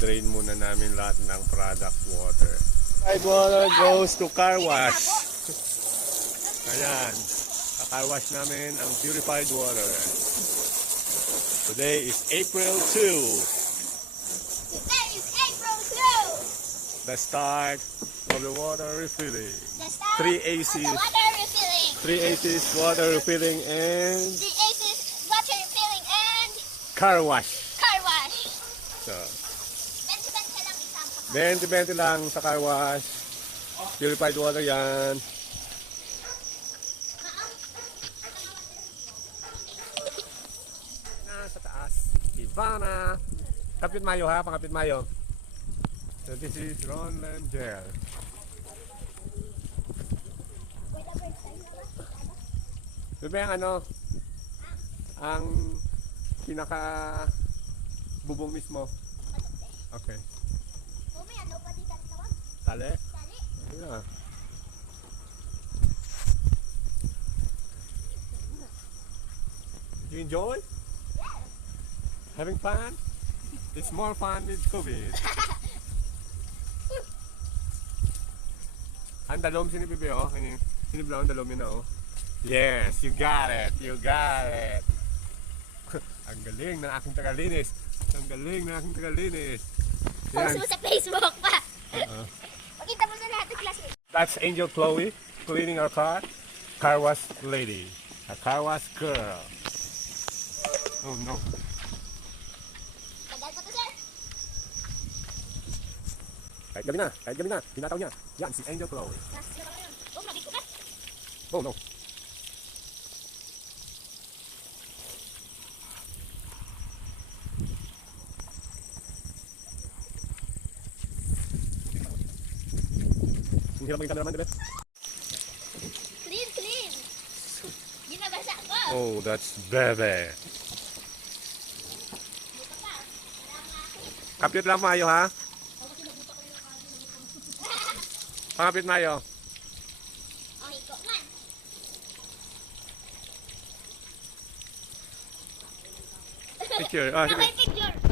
Drain muna namin lahat ng product water. Purified water goes to car wash. Ayan. Car wash namin ang purified water. Today is April 2. Today is April 2. The start of the water refilling. The start 3 of the ACs. water refilling. 3 ACs water refilling and 3 aces water refilling and car wash. car wash. So, 20-20 lang isang saka. 20-20 lang sa car wash. Purified water yan. Sa taas, Ivana. Kapit Mayo ha, pangapit Mayo. So this is Ron Lemgel. Ito ba yung ano, ang pinaka bubong mismo? Okay. Tali? Yeah. You enjoy? Having fun? It's more fun with COVID. Ang dalom sinibibi oh. Sinibla ang dalom yun oh. Yes, you got it. You got it. Ang galing ng aking tagalinis. Ang galing ng aking tagalinis. Post mo sa Facebook pa. Uh-uh. Pakita mo sa lahat ng klase. That's Angel Chloe cleaning our car. Car wash lady. A car wash girl. Oh no. Tagal pa to, sir. Kahit gabi na. Tinataw niya. Yan, si Angel Chloe. Oh, nabikukat. Oh no. Ang hirap maging cameraman, diba? Clean. Ginabasa ko. Oh, that's bebe. Buka pa. Kapit lang mayo ha. Pangapit mayo. Oh, hiko man. Picture. Ah, sige. Okay, picture.